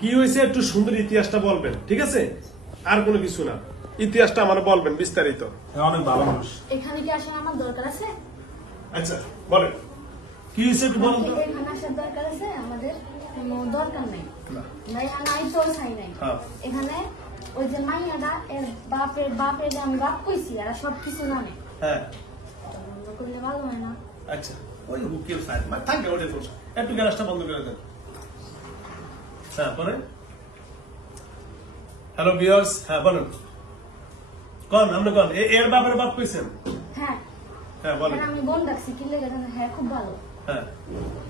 কি হয়েছে একটু সুন্দর ইতিহাসটা বলবেন, ঠিক আছে? আর কোনো কিছু না, ইতিহাসটা আমার বলবেন বিস্তারিত। অনেক ভালো মানুষ। এখানে কি আসার আমার দরকার আছে? আচ্ছা বলেন, কি হয়েছে একটু বলুন তো। এখানে আসার দরকার আছে? আমাদের কোনো দরকার নেই, এখানে আইতেও চাই নাই। এখানে ওই যে মাইয়াটা এর বাপের আমি বাপ কইছি, আর সবকিছু নামে করলে ভালো হয় না? আচ্ছা ওই বুকের সাইড মানে থাকে ওটা তো একটু গ্যাসটা বন্ধ করে দেন। হ্যাঁ পরে হ্যালো ভিউয়ার্স, হ্যাঁ বলেন কোন আপনি কোন এর বাপের বাপ কইছেন? হ্যাঁ হ্যাঁ বলেন। আমি বোন ডাকছি কি লেগে? হ্যাঁ খুব ভালো। হ্যাঁ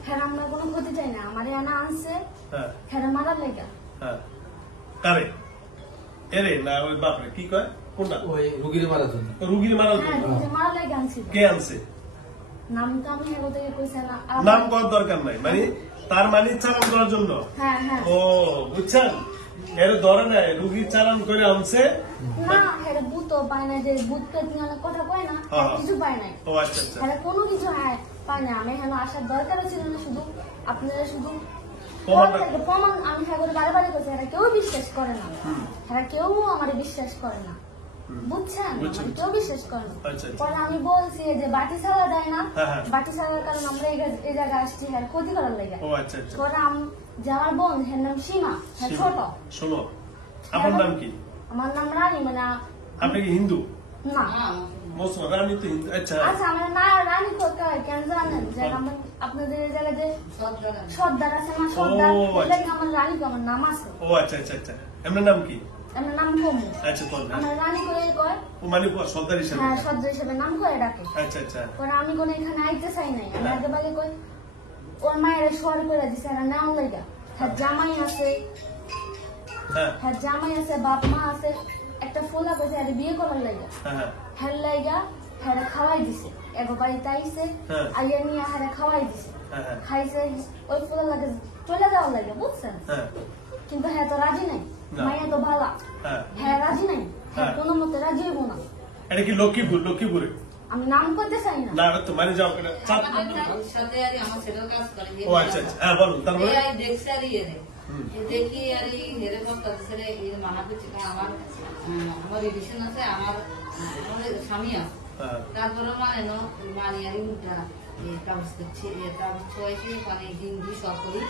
হ্যাঁ আমরা কোনো ক্ষতি চাই না, আমার এনা আনছে হ্যাঁ মারার লেগা। হ্যাঁ কারে এরে না ওই বাপরে কি কয় কোনটা? ওই রোগীর মারার জন্য। রোগীর মারার জন্য? হ্যাঁ মারার লেগে আনছিল। কে আনছে? নাম তো আমি হেগো থেকে কইছে না। নাম করার দরকার নাই, মানে তার মানে চালান করার জন্য। হ্যাঁ হ্যাঁ ও বুঝছেন, এর ধরে নাই রুগী চালান করে আনছে না। হ্যাঁ ভূত পায় না, যে ভূত পেতনি অনেক কথা কয় না, কিছু পায় নাই। ও আচ্ছা আচ্ছা হ্যাঁ কোনো কিছু পায় না। আমি এখানে আসার দরকার ছিল না, শুধু আপনারা শুধু প্রমাণ। আমি হ্যাঁ করে বারে বারে করছি, হ্যাঁ কেউ বিশ্বাস করে না, হ্যাঁ কেউ আমার বিশ্বাস করে না, বুঝছেন? কেউ বিশ্বাস করে না। পরে আমি বলছি যে বাটি ছাড়া দেয় না, বাটি ছাড়ার কারণে আমরা এই জায়গায় আসছি হ্যাঁ ক্ষতি করার লেগে। পরে যে আমার বোন হ্যাঁ নাম সীমা, হ্যাঁ ছোট। শোনো আপনার নাম কি? আমার নাম রানী। মানে আপনি কি হিন্দু? না মুসলমান। রানী তো হিন্দু। আচ্ছা আচ্ছা আমার না রানী কোথায় কেন জানেন? যে আপনাদের এই জায়গায় যে সর্দার আছে না, সর্দার আমার রানী, আমার নাম আছে। ও আচ্ছা আচ্ছা আচ্ছা, আপনার নাম কি? আমার নাম কমু। আচ্ছা কোন আমার রানী করে কয়। ও মানে সর্দার হিসেবে? হ্যাঁ সর্দার হিসেবে নাম করে ডাকে। আচ্ছা আচ্ছা। পরে আমি কোনো এখানে আইতে চাই নাই, আমি আগে ভাগে কই ওর মায়ের সর করে দিছে না নাম লাগা। হ্যাঁ জামাই আছে, হ্যাঁ জামাই আছে, বাপ মা আছে, একটা ফুলা কইছে আর বিয়ে করার লাগা। হ্যাঁ লাগা হ্যাঁ খাওয়াই দিছে, এগো বাড়িতে আইছে আইয়া নিয়ে হ্যাঁ খাওয়াই দিছে, খাইছে। ওই ফুলা লাগে চলে যাওয়ার লাগে, বুঝছেন? কিন্তু হ্যাঁ তো রাজি নাই, মাইয়া তো ভালা, হ্যাঁ রাজি নাই, হ্যাঁ কোনো মতে রাজি হইব না। এটা কি লক্ষ্মীপুর? লক্ষ্মীপুরে আমি নাম করতে চাই না। না তো মানে যাও কেন? ও আচ্ছা আচ্ছা হ্যাঁ বলুন। তারপরে দেখি আর হেরে করতেছে মানাতে আমার রিলেশন আছে, আমার স্বামী আছে, তারপরে মানে মানে আর উল্টা কাগজ করছে, কাগজ ছয়শে মানে হিন্দি সরকারি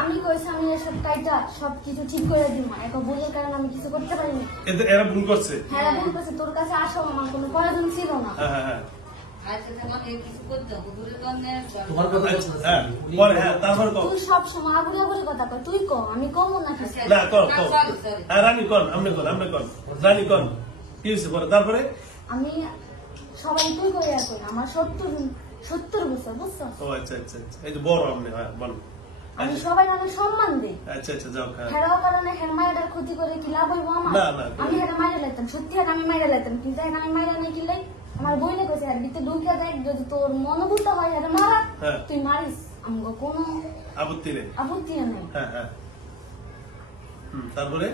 আমি কইছি আমি এসব কাইটা সবকিছু ঠিক করে দিব, এখন ভুলের কারণে আমি কিছু করতে পারিনি। এরা ভুল করছে? হ্যাঁ ভুল করছে, তোর কাছে আসো আমার কোনো প্রয়োজন ছিল না। তুই সব সময় আগুলি আগুলি কথা কর, তুই কর আমি কমো না কিছু। রানী কন, আপনি কন, আপনি কন, রানী কন কি হয়েছে পরে? তারপরে আমি সবাই তুই করে আর কই আমার 70 বছর, বুঝছো? ও আচ্ছা আচ্ছা আচ্ছা, এই যে বড় আপনি। হ্যাঁ বলো। আমি সবাই অনেক সম্মান দিই। আচ্ছা আচ্ছা যাও। হেরাও কারণে হের মায়ের ক্ষতি করে কি লাভ হইব আমার? আমি হেরা মাইরে লাইতাম, সত্যি আমি মাইরে লাইতাম, কিন্তু আমি মাইরে নাই কি লাই আমার বইলে কইছে আর ভিতরে ঢুকিয়া দেখ, যদি তোর মনোভূত হয় হেরা মারা তুই মারিস, আমগো কোনো আপত্তি নেই। হ্যাঁ হ্যাঁ তারপরে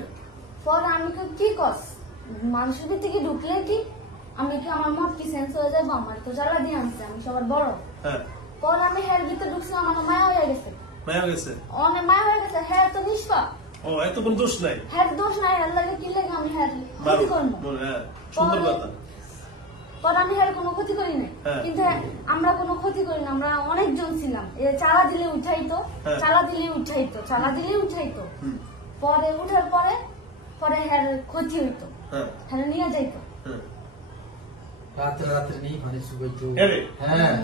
পরে আমি কি কস মানুষের ভিতরে কি ঢুকলে কি আমি কি আমার মত কি সেন্স হয়ে যাবো? আমার তো জ্বালা দিয়ে আনছে, আমি সবার বড়। পরে আমি হের ভিতরে ঢুকছি, আমার মায়া হয়ে গেছে। মায়া গেছে? অনেক মায়া হয়ে গেছে। হ্যাঁ তো নিষ্পাপ। ও এত কোনো দোষ নাই? হ্যাঁ দোষ নাই, হের লাগে কি লাগে আমি হের ক্ষতি করবো? সুন্দর কথা। পরে আমি হের কোনো ক্ষতি করি নাই, কিন্তু আমরা কোনো ক্ষতি করি না, আমরা অনেকজন ছিলাম। চালা দিলে উঠাইতো, চালা দিলে উঠাইতো, চালা দিলে উঠাইতো। পরে উঠার পরে পরে হের ক্ষতি হইতো, হ্যাঁ নিয়ে যাইতো। রাতে রাতে নেই পানি শুকাইতো। হ্যাঁ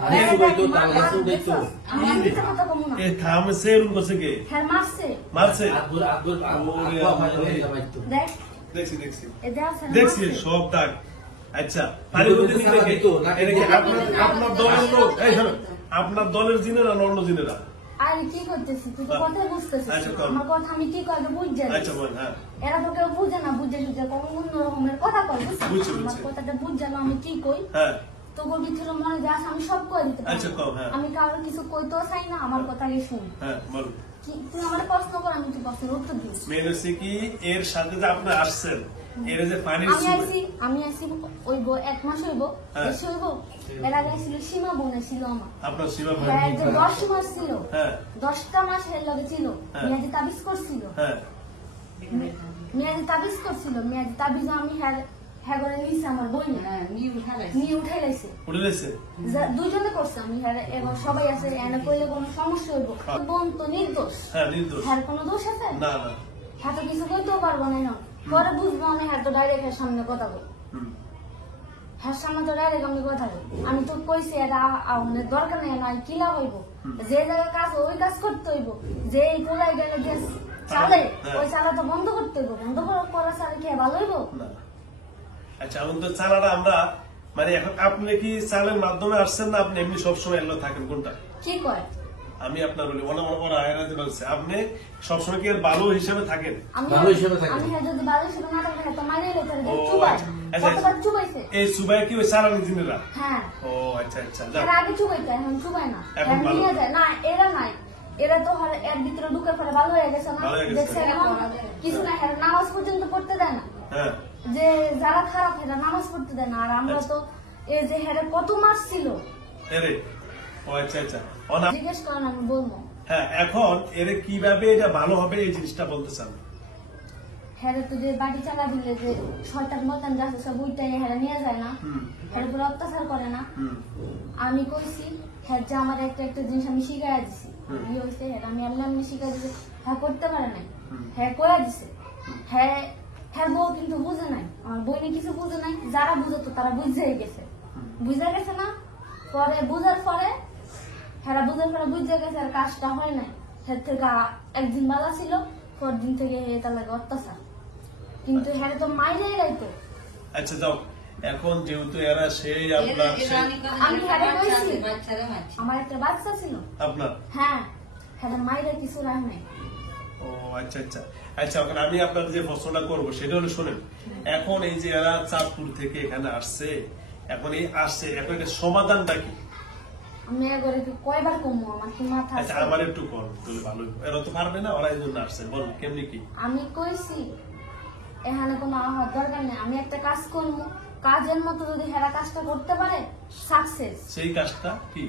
পানি শুকাইতো, তাল গাছে উঠাইতো। আমি একটা কথা কমু না। এ থামে সে রুম করছে কে? হ্যাঁ মারছে মারছে। আগুর আগুর দেখ দেখছি দেখছি এটা আছে দেখছি সব দাগ। আচ্ছা পানি বলতে কি দেখে? এটা কি আপনার দলের লোক? এই শোনো, আপনার দলের জিনেরা না অন্য জিনেরা? আর কি করতেছিস তুই? তো কথা বুঝতেছিস আমার কথা, আমি কি কইব বুঝছ? আচ্ছা বল। হ্যাঁ এরা তো কেউ বুঝে না, বুঝে সুঝে কোন রকমের কথা কয়, বুঝছিস? আমার কথাটা বুঝ জানো আমি কি কই। হ্যাঁ তো গলি ছিল মনে যাস আমি সব কই দিতে পারি। আচ্ছা কও। হ্যাঁ আমি কারো কিছু কইতেও চাই না, আমার কথা আগে শুন। হ্যাঁ বল। কি তুই আমার প্রশ্ন কর, আমি তুই প্রশ্নের উত্তর দিস। মেন হচ্ছে কি এর সাথে যে আপনি আসছেন এর যে পানির আমি আইছি ওই 1 মাস হইব, বেশি হইব। এর আগে ছিল সীমা বোন ছিল আমার। আপনার সীমা বোন? হ্যাঁ, যে 10 মাস ছিল। হ্যাঁ, 10টা মাস এর লগে ছিল। মেয়াদি তাবিজ করছিল। হ্যাঁ, মেয়াদি তাবিজ করছিল। মেয়াদি তাবিজ আমি হ্যাঁ করে নিয়েছি আমার বোন। নিয়ে উঠাই লাইছে। দুইজনে করছে। আমি হ্যাঁ এবার সবাই আছে, এনে কইলে কোনো সমস্যা হইব। বোন তো নির্দোষ। হ্যাঁ, নির্দোষ। হ্যাঁ, কোনো দোষ আছে? না, না। হ্যাঁ, তো কিছু কইতেও পারবো না এখন। পরে বুঝবো না, হ্যাঁ তো ডাইরেক্ট এর সামনে কথা বল। হ্যাঁ, সামনে তো ডাইরেক্ট আমি কথা বল। আমি তো কইছি এটা আমাদের দরকার নেই, নয় কি লাভ হইব? যে জায়গায় কাজ ওই কাজ করতে হইব। যে এই পোলাই গেলে গ্যাস চালে, ওই চালা তো বন্ধ করতে হইব। বন্ধ করা চালে কি ভালো হইব? আচ্ছা, এখন তো চালাটা আমরা মানে এখন আপনি কি চালের মাধ্যমে আসছেন না আপনি এমনি সবসময় এলো থাকেন, কোনটা? কি করে আমি আপনার বলি ওরা আয়রাতে বলছে আপনি সবসময় কি ভালো হিসেবে থাকেন? ভালো হিসেবে থাকেন। আমি হ্যাঁ যদি ভালো হিসেবে না থাকলে তো মাইরে লইতে হবে। চুবাই কতবার চুবাইছে এই চুবাই কি ওই চালান ইঞ্জিনিয়াররা? হ্যাঁ। ও আচ্ছা আচ্ছা, এর আগে চুবাইতে, এখন চুবাই না। এখন ভালো নিয়ে যায় না, এরা নাই। এরা তো এর ভিতরে ঢুকে পড়ে ভালো হয়ে গেছে না? দেখছে এখন কিছু না, এরা নামাজ পর্যন্ত পড়তে দেয় না। হ্যাঁ, যে যারা খারাপ এরা নামাজ পড়তে দেয় না। আর আমরা তো এই যে হেরে কত মাস ছিল এরে। ও আচ্ছা আচ্ছা, জিজ্ঞেস করেন, আমি বলবো। হ্যাঁ, এখন এরে কিভাবে এটা ভালো হবে এই জিনিসটা বলতে চান? হেরে তো যে বাড়ি চালা দিলে যে শয়তান মতান যাচ্ছে সব উইটাই হেরে নিয়ে যায় না, হেরে পুরো অত্যাচার করে না। আমি কইছি হ্যাঁ যে আমার একটা জিনিস আমি শিখাইয়া দিছি। কি হয়েছে আমি আল্লাহ শিখাই দিছি, হ্যাঁ করতে পারে নাই, হ্যাঁ কয়া দিছে। হ্যাঁ হ্যাঁ বউ কিন্তু বুঝে নাই, আমার বইনে কিছু বুঝে নাই। যারা বুঝতো তারা বুঝে গেছে, বুঝে গেছে না? পরে বুঝার পরে হ্যাঁ বুঝার পরে বুঝে গেছে আর কাজটা হয় নাই। হের থেকে একদিন বালা ছিল, পর দিন থেকে এটা লাগে অত্যাচার। কিন্তু হ্যাঁ তো মাইরে গাইতো। আচ্ছা যাও, এখন যেহেতু এরা সেই আপনার আমি হ্যাঁ কইছি আমার একটা বাচ্চা ছিল আপনার, হ্যাঁ হ্যাঁ মাইরে কিছু রাখ নাই। ও আচ্ছা আচ্ছা আচ্ছা, এখন আমি আপনাকে যে প্রশ্নটা করবো সেটা হলো শোনেন, এখন এই যে এরা চাঁদপুর থেকে এখানে আসছে, এখন এই আসছে, এখন এটা সমাধানটা কি? আমি একবারে কয়বার কমবো, আমার কি মাথা আচ্ছা আমার একটু কর তাহলে ভালো। এরা তো পারবে না, ওরা এই জন্য আসছে, বলুন কেমনি কি? আমি কইছি এখানে কোনো আহার দরকার নেই, আমি একটা কাজ করবো, কাজের মতো যদি হেরা কাজটা করতে পারে সাকসেস। সেই কাজটা কি?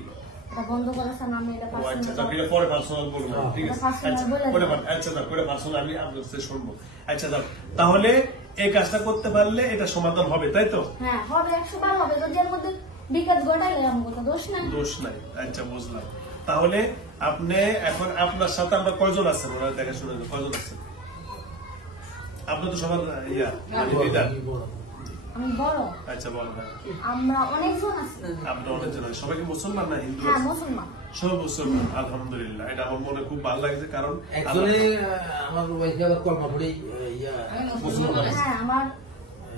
এটা বন্ধ করেছেন আমি এটা ও আচ্ছা, তাহলে পরে পার্সোনাল বলবো, ঠিক আছে? আচ্ছা পরে পার্সোনাল আমি আপনার কাছে শুনবো। আচ্ছা যাও, তাহলে এই কাজটা করতে পারলে এটা সমাধান হবে, তাই তো? হ্যাঁ হবে, 100 বার হবে। যদি এর মধ্যে বিকাশ ঘটাইলে আমার কোনো দোষ নাই। দোষ নাই, আচ্ছা বুঝলাম। তাহলে আপনি এখন আপনার সাথে আমরা কয়জন আছেন, ওরা দেখাশোনা কয়জন আছেন? আপনি তো সবার ইয়া লিডার। আমি বড়। আচ্ছা বলেন। আমরা অনেকজন আছি। আপনি অনেকজন, সবাই কি মুসলমান না হিন্দু? হ্যাঁ মুসলমান। সব মুসলমান, আলহামদুলিল্লাহ। এটা আমার মনে খুব ভালো লাগছে, কারণ একজনে আমার ওয়াইফে কলমা পড়ে মুসলমান। হ্যাঁ আমার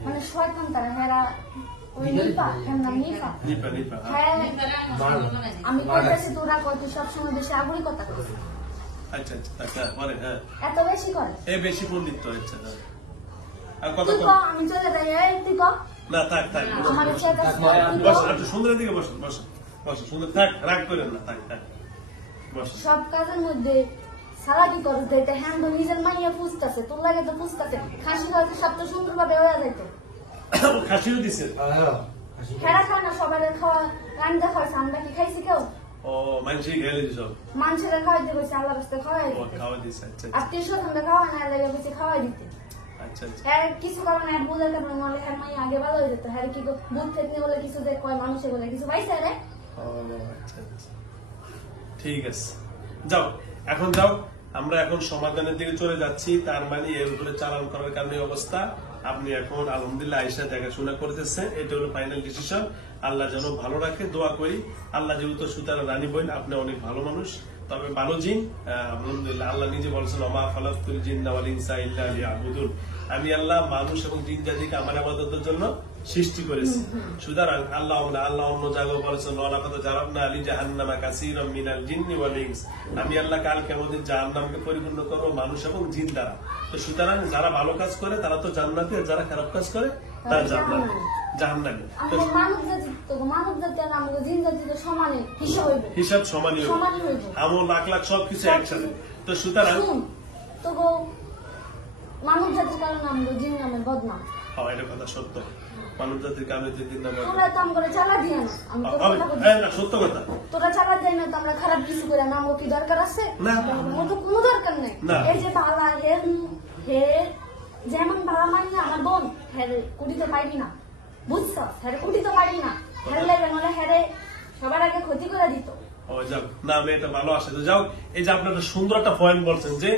মানে শয়তান তারা হেরা ওই নিপা, হ্যাঁ না নিপা। নিপা। হ্যাঁ আমি কইতাছি তোরা কত সব সময় বেশি আগুরি কথা কইছিস। আচ্ছা আচ্ছা আচ্ছা, মানে হ্যাঁ এত বেশি করে এই বেশি পণ্ডিত তো। আচ্ছা আর কত তুই কো আমি চলে যাই, এই তুই কো না থাক থাক, আমার ছেলে বস একটু সুন্দরের দিকে বসুন, বসুন বসুন, সুন্দর থাক, রাগ করেন না, থাক থাক বসুন। সব কাজের মধ্যে সালাদি করে দিতে হ্যাঁ তো নিজের মাইয়া পুষতেছে, তোর লাগে তো পুষতেছে। খাসি খাওয়াতে সব তো সুন্দরভাবে হয়ে যাইত। খাসিও দিছে? খেলা খায় না, সবাই খাওয়া রান্না খাওয়াছে, আমরা কি খাইছি কেউ? ও মানুষই খেয়ে দিছে সব? মানুষের খাওয়াইতে বসে আল্লাহ রাস্তায় খাওয়াই দিতে, খাওয়া দিছে। আচ্ছা আত্মীয় স্বজনরা খাওয়া না লাগে বসে খাওয়াই দিতে। আচ্ছা আচ্ছা, হ্যাঁ কিছু কারণে বুঝার কারণে নলে হ্যাঁ মাই আগে ভালো হয়ে যেত। হ্যাঁ কি বুধ থেকে বলে কিছু দেখ কয় মানুষে বলে কিছু পাইছে রে। ও আচ্ছা আচ্ছা, ঠিক আছে যাও, এখন যাও, আমরা এখন সমাধানের দিকে চলে যাচ্ছি। তার মানে এর উপরে চালান করার কারণে অবস্থা। আপনি এখন আলহামদুলিল্লাহ আয়েশা দেখাশোনা করতেছেন, এটা হলো ফাইনাল ডিসিশন। আল্লাহ যেন ভালো রাখে, দোয়া করি। আল্লাহ যেহেতু সুতারা রানী বোন, আপনি অনেক ভালো মানুষ, তবে ভালো জিন। আলহামদুলিল্লাহ আল্লাহ নিজে বলছেন ওমা খালাকতুল জিন্না ওয়াল ইনসা ইল্লা লিয়াবুদুন, আমি আল্লাহ মানুষ এবং জিন জাতিকে আমার ইবাদতের জন্য সৃষ্টি করেছি। সুতরাং আল্লাহ অন্য জায়গায় বলেছেন ওয়ালাকাদ জারাবনা লি জাহান্নামা কাসীরাম মিনাল জিন্নি ওয়াল ইনস, আমি আল্লাহ কাল কিয়ামতের জাহান্নামকে পরিপূর্ণ করব মানুষ এবং জিন দ্বারা। তো সুতরাং যারা ভালো কাজ করে তারা তো জান্নাতি, আর যারা খারাপ কাজ করে তারা জাহান্নামী। তো মানব জাতি আর আমাদের জিন জাতি তো সমানে হিসাব সমানই হবে, আমল লাখ লাখ সবকিছু একসাথে। তো সুতরাং তো মানব জাতির কারণে আমাদের জিন নামের বদনাম। হ্যাঁ এটা কথা সত্য, মানুষ জাতির কামে দিন না তোরা তো করে চালা দিয়ে না, আমি তো কথা বলছি। না সত্য কথা। তোরা চালা দেয় না তো আমরা খারাপ কিছু করে না, আমার কি দরকার আছে? না। আমার তো কোনো দরকার নেই। না। এই যে বালা হে যেমন বাবা মাই না আমার বোন, হ্যাঁ কুড়িতে পাইবি না, বুঝছ? হ্যাঁ কুড়িতে পাইবি না, হ্যাঁ লেগে নলে হ্যাঁ সবার আগে ক্ষতি করে দিত। ও যাও না, আমি এটা ভালো আসে তো যাও। এই যে আপনারা সুন্দর একটা পয়েন্ট বলছেন যে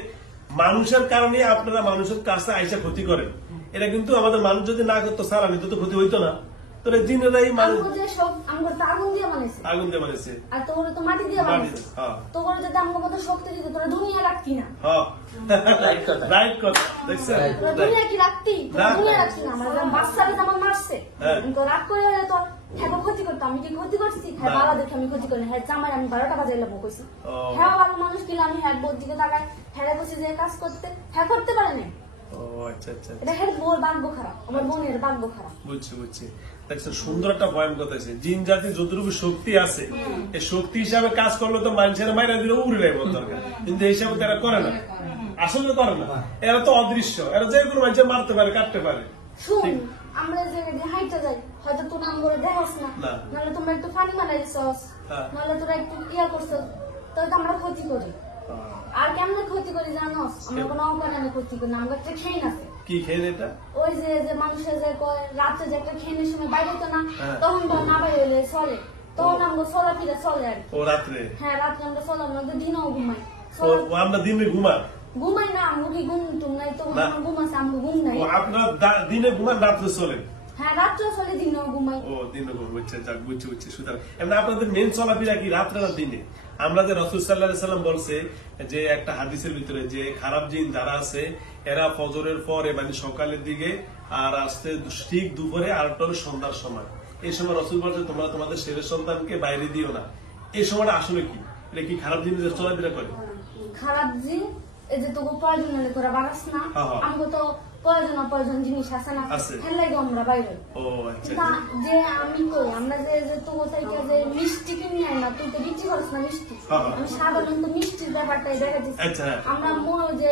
মানুষের কারণে আপনারা মানুষের কাছে আইসা ক্ষতি করেন, এটা কিন্তু আমাদের মানুষ যদি না করতো স্যার আমি তো ক্ষতি হইতো না। তো জিনেরাই মানুষ আমগো যে সব আমগো তো আগুন দিয়ে বানাইছে, আগুন দিয়ে বানিয়েছে, আর তোর তো মাটি দিয়ে বানাইছে। হ্যাঁ তোর যদি আমগো মতো শক্তি দিত তোরা দুনিয়া রাখতি না। হ্যাঁ রাইট কথা। রাইট কথা দেখছেন। তোরা দুনিয়া কি রাখতি? তোরা না। দুনিয়া রাখতি না। আমার বাচ্চারা যেমন মারছে, হ্যাঁ। আমি তো রাগ করে হলে তো হ্যাঁ ক্ষতি করতো। আমি কি ক্ষতি করছি? হ্যাঁ না। বাবা দেখে আমি ক্ষতি করি না। হ্যাঁ জামাই আমি 12টা বাজাইলে বকছি। ও। হ্যাঁ ভালো মানুষ কিনা আমি হ্যাঁ বোর দিকে তাকাই, হ্যাঁ বসে যে কাজ করতে হ্যাঁ করতে পারে না। ও আচ্ছা আচ্ছা এটা হ্যাঁ বোর ভাগ্য খারাপ, আমার বোনের ভাগ্য খারাপ। বুঝছি বুঝছি। দেখছেন সুন্দর একটা পয়েন্ট কথা আছে, জিন জাতির যতটুকু শক্তি আছে এই শক্তি হিসাবে কাজ করলে তো মানুষের মাইরা দিলে উড়ে যাবে দরকার, কিন্তু এই হিসাবে তারা করে না, আসলে করে না। এরা তো অদৃশ্য, এরা যে কোনো মানুষের মারতে পারে কাটতে পারে। শুন ঠিক। আমরা যে হাইটা যাই হয়তো তোর নাম করে দেখাস না, না। নাহলে তোমরা একটু ফানি বানাই দিছস, হ্যাঁ। নাহলে তোরা একটু ইয়া করছস, তাহলে তো আমরা ক্ষতি করি। আর কেমন ক্ষতি করি জানোস? আমরা কোনো অকারণে ক্ষতি করি না, আমরা একটা খেয়ে আছে। কি খেয়ে এটা? ওই যে মানুষের যে কয় রাত্রে যে একটা খেয়ে সময় বাইরে তো না, হ্যাঁ। তখন তো না বাইরে হলে চলে, তখন আমরা চলা ফিরে চলে আর কি। ও রাত্রে? হ্যাঁ রাত্রে আমরা চলাম না, দিনও ঘুমাই। ও আমরা দিনে ঘুমান? ঘুমাই না, আমগো কি ঘুম টুম নাই তো? না। ঘুম আছে, আমগো ঘুম নাই। ও আপনারা দিনে ঘুমান রাত্রে চলেন? হ্যাঁ রাত্রে চলে, দিনও ঘুমাই। ও দিনে ঘুম, বুঝছে, যাক বুঝছি বুঝছি। সুতরাং এমনি আপনাদের মেন চলাফেরা কি রাত্রে না দিনে? আমরা যে রাসূল সাল্লাল্লাহু আলাইহি সাল্লাম বলছে যে একটা হাদিসের ভিতরে যে খারাপ জিন যারা আছে এরা ফজরের পরে মানে সকালের দিকে আর আসতে ঠিক দুপুরে আর একটা হলো সন্ধ্যার সময়, এই সময় রাসূল বলছে তোমরা তোমাদের ছেলে সন্তানকে বাইরে দিও না। এই সময়টা আসলে কি? এটা কি খারাপ জিনিসের চলাফেরা করে? খারাপ জিন এই যে তোকে প্রয়োজন হলে তোরা বাড়াস না, হ্যাঁ, হ্যাঁ। আমাকে তো প্রয়োজন জিনিস আছে না, আছে। ফেললে আমরা বাইরে। ও আচ্ছা তা যে আমি কই আমরা যে তোকে থেকে যে মিষ্টি কিনে আই না, তুই তো বিক্রি করিস না মিষ্টি। হ্যাঁ, হ্যাঁ। আমি সাধারণত মিষ্টির ব্যাপারটাই দেখাচ্ছি। আচ্ছা, হ্যাঁ। আমরা যে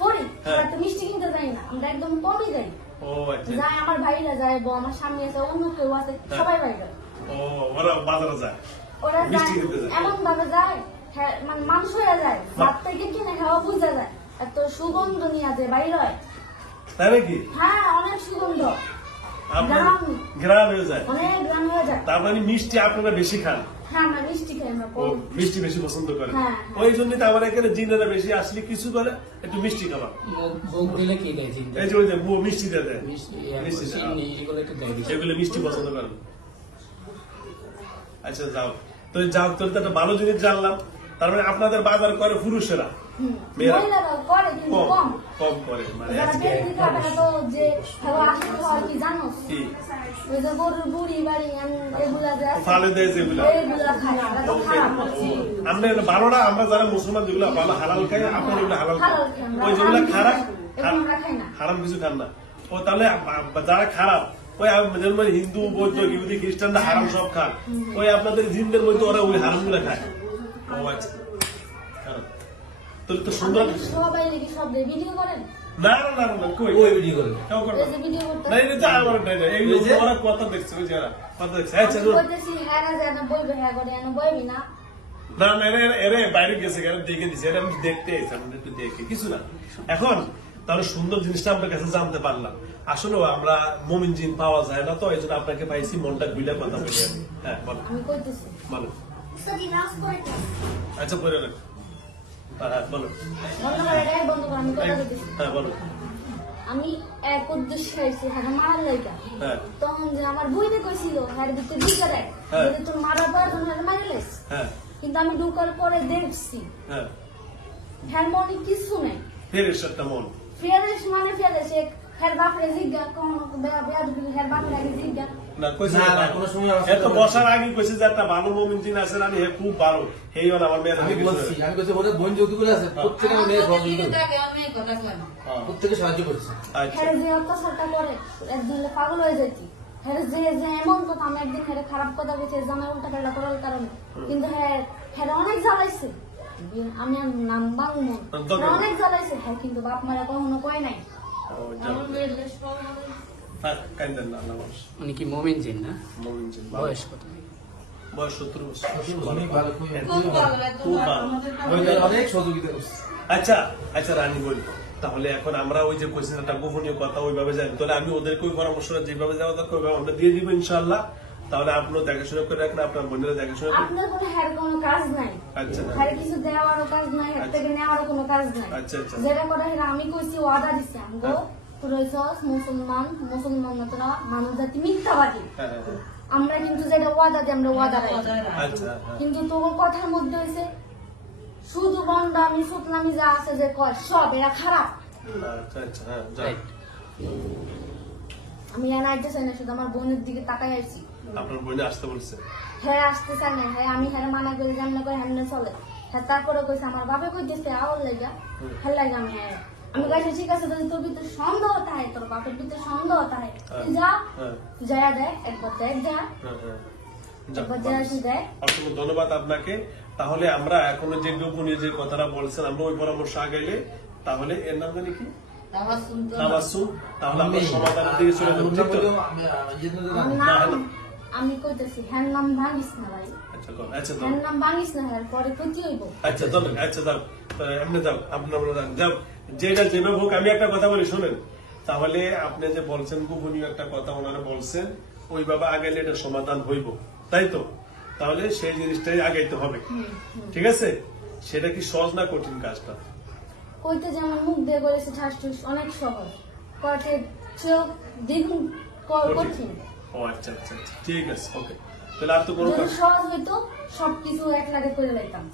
পড়ি হ্যাঁ। আমরা তো মিষ্টি কিনতে যাই না, আমরা একদম কমই যাই। ও আচ্ছা যাই আমার ভাইরা যায়, আমার সামনে আছে, অন্য কেউ আছে, সবাই বাইরে। ও ওরা বাজারে যায় ওরা যায় মিষ্টি কিনতে যায়? এমন ভাবে যায়, হ্যাঁ, মানে মানুষ হয়ে যায়, ভাত থেকে কিনে খাওয়া বুঝা যায়, এত সুগন্ধ নিয়ে আছে বাইরে হয়। তাই নাকি? হ্যাঁ অনেক সুগন্ধ, আপনার গ্রাম। গ্রাম হয়ে যায়? অনেক গ্রাম হয়ে যায়। তার মানে মিষ্টি আপনারা বেশি খান? হ্যাঁ আমরা মিষ্টি খাই, আমরা ও মিষ্টি বেশি পছন্দ করেন? হ্যাঁ। ওই জন্যই তো আমার এখানে জিনেরা বেশি আসলে কিছু বলে একটু মিষ্টি খাবার। মুখ দিলে কি দেয় চিন্তা? এই যে ওই যে মিষ্টি দিয়ে দেয়, মিষ্টি মিষ্টি দেয়। চিনি এগুলো একটু দেয় বেশি। এগুলো মিষ্টি পছন্দ করেন। আচ্ছা যাও তো, যাও তো একটা ভালো জিনিস জানলাম। তার মানে আপনাদের বাজার করে পুরুষেরা, মেয়েরা মহিলারা করে কিন্তু কম কম। কম করে মানে যারা বেশি খাবে না তো যে খাওয়া আসে খাওয়া কি জানো? কি ওই যে গরুর বুড়ি বাড়ি এগুলা যে আছে, ফালে দেয় যেগুলা এগুলা খায়, এরা তো খারাপ। আমরা ভালো না, আমরা যারা মুসলমান যেগুলো ভালো হালাল খাই, আপনার এগুলো হালাল খান, হালাল খাই আমরা, ওই যেগুলো খারাপ এগুলো আমরা খাই না। হারাম কিছু খান না। ও তাহলে যারা খারাপ ওই যেমন হিন্দু বৌদ্ধ ইহুদি খ্রিস্টানরা হারাম সব খান, ওই আপনাদের জিনদের মধ্যে ওরা ওই হারাম গুলা খায়। ও আচ্ছা খারাপ। তাহলে তো সুন্দর। আপনারা সবাই নাকি সব ভিডিও করেন? না না না না কই ওই ভিডিও করে কেউ করে এই যে ভিডিও করতে না, এটা তো আমার নাই না, এই ওরা কথা দেখছে, ওই যারা কথা দেখছে। আচ্ছা আমি বলতেছি হ্যাঁ না যায় না বলবে, হ্যাঁ করে এনে বলবি না। না না এরে বাইরে গেছে কেন দেখে দিছে, এটা আমি দেখতে এসেছি, আমরা একটু দেখে কিছু না। এখন তাহলে সুন্দর জিনিসটা আপনার কাছে জানতে পারলাম। আসলে আমরা মুমিন জিন পাওয়া যায় না, তো এই জন্য আপনাকে পাইছি, মনটা খুলে কথা বলি আমি। হ্যাঁ বলো আমি কইতেছি বলো। সদি নাস করতে আচ্ছা বলে রাখ। হ্যাঁ বলো। বন্ধ করে রে, বন্ধ করে, আমি কথা কইতেছি। হ্যাঁ বলো। আমি এক উদ্দেশ্যে আইছি, হ্যাঁ মারার লাইগা। হ্যাঁ তখন যে আমার বইতে কইছিল হ্যাঁ ভিতরে ঢুকে দেয়, হ্যাঁ। যদি তোর মারার প্রয়োজন হয় মারি লাইস। হ্যাঁ কিন্তু আমি ঢুকার পরে দেখছি হ্যাঁ হ্যাঁ মনে কিছু নেই। ফেরেশ একটা মন। ফেরেশ মানে ফেরেশ, হ্যাঁ বাপরে জিজ্ঞা কখন হ্যাঁ বাপরে আগে জিজ্ঞা। না কইছে না, না, না, কোনো সময় আমার এত বসার আগে কইছে যে একটা ভালো মুমিন জিন আছে, আমি হে খুব ভালো, হেই হল আমার মেয়ে। আমি বলছি ওদের বোন যৌতুকুলো আছে প্রত্যেকে আমার মেয়ের সাথে সহযোগিতা কিন্তু করে। তাকে আমি কথা কই না। প্রত্যেকে সাহায্য করছে। আচ্ছা হ্যাঁ যে অত্যাচারটা করে একদিন পাগল হয়ে যাইতি। হ্যাঁ যে যে এমন কথা, আমি একদিন হ্যাঁ খারাপ কথা বলছি জামাই উল্টা পাল্টা করার কারণে, কিন্তু হ্যাঁ হ্যাঁ অনেক জ্বালাইছে। আমি আর নাম বাংমু অনেক জ্বালাইছে, হ্যাঁ কিন্তু বাপ মারা কখনো কয় নাই। ও, যাও। আমার মেয়ের সব কান্দেন না, আল্লাহ মানুষ। উনি কি মোমিন জিন না? মুমিন ছিলেন। বয়স কত? বয়স 70 বছর। অনেক ভালো, খুব খুব ভালো ভাই, খুব তোমার ভালো। আমাদের অনেক সহযোগিতা করছে। আচ্ছা আচ্ছা রানী বলি, তাহলে এখন আমরা ওই যে কোয়েশ্চেন একটা গোপনীয় কথা ওইভাবে যাই, তাহলে আমি ওদেরকে ওই পরামর্শটা যেভাবে যাওয়া দরকার ওইভাবে আমরা দিয়ে দিব ইনশাআল্লাহ। তাহলে আপনিও দেখাশোনা করে রাখেন, আপনার বোনেরা দেখাশোনা করে। আপনার কোনো হ্যার কোনো কাজ নাই, আচ্ছা হ্যার কিছু দেওয়ারও কাজ নাই, হ্যার থেকে নেওয়ারও কোনো কাজ নাই। আচ্ছা আচ্ছা যেটা কথা সেটা আমি কইছি, ওয়াদা দিছি আমগো। তোরা হইছস মুসলমান, মুসলমান না তোরা মানব জাতি মিথ্যাবাদী। হ্যাঁ, হ্যাঁ, হ্যাঁ। আমরা কিন্তু যেটা ওয়াদা দিই আমরা ওয়াদা রাখি। আচ্ছা হ্যাঁ। কিন্তু তোর কথার মধ্যে হইছে শুধু বন্ডামি সুতনামি যা আছে যে কয় সব এরা খারাপ। আচ্ছা আচ্ছা হ্যাঁ যাই। রাইট। আমি এনে আইতে চাই না, শুধু আমার বোনের দিকে তাকাই আইছি। আপনার বোনে আসতে বলছে। হ্যাঁ আসতে চাই না, হ্যাঁ আমি হ্যাঁ মানা করি জানি না করে হ্যাঁ চলে। হ্যাঁ তারপরে কইছে আমার বাপে কইতেছে আওয়ার লাগা, হ্যাঁ লাগা আমি হ্যাঁ আমি কইছি ঠিক আছে, যদি তোর ভিতরে সন্দেহ থাকে, তোর বাপের ভিতরে সন্দেহ থাকে, তুই যা হ্যাঁ যায়া দেয় একবার দেখ যা হ্যাঁ হ্যাঁ। যাক, একবার যা তুই দেখ। অসংখ্য ধন্যবাদ আপনাকে। তাহলে আমরা এখনো যে গোপনীয় যে কথাটা বলছেন আমরা ওই পরামর্শ আগাইলে, তাহলে এর নাম জানি কি তাবাসসুম তো তাবাসসুম, তাহলে আমরা সমাধানের দিকে চলে যাবো, ঠিক তো? আমার নাম আমি কইতেছি হ্যাঁ নাম ভাঙিস না ভাই, আচ্ছা কর, আচ্ছা দাও, হ্যাঁ নাম ভাঙিস না, হ্যাঁ পরে ক্ষতি হইব। আচ্ছা দাও, আচ্ছা দাও, এমনি যাও, আপনার যাও, যেটা যেভাবে হোক। আমি একটা কথা বলি শোনেন, তাহলে আপনি যে বলছেন গোপনীয় একটা কথা ওনারা বলছেন, ওইভাবে আগাইলে এটা সমাধান হইব, তাই তো? তাহলে সেই জিনিসটাই আগাইতে হবে, ঠিক আছে? সেটা কি সহজ না কঠিন কাজটা? কইতে যে আমার মুখ দিয়ে বলেছে ঠাসঠুস অনেক সহজ, কটে চোখ দ্বিগুণ কঠিন। ও আচ্ছা আচ্ছা আচ্ছা, ঠিক আছে, ওকে। তাহলে আর তো কোনো যদি কথা- সহজ হইতো সবকিছু এক লাগে করে লাইতাম।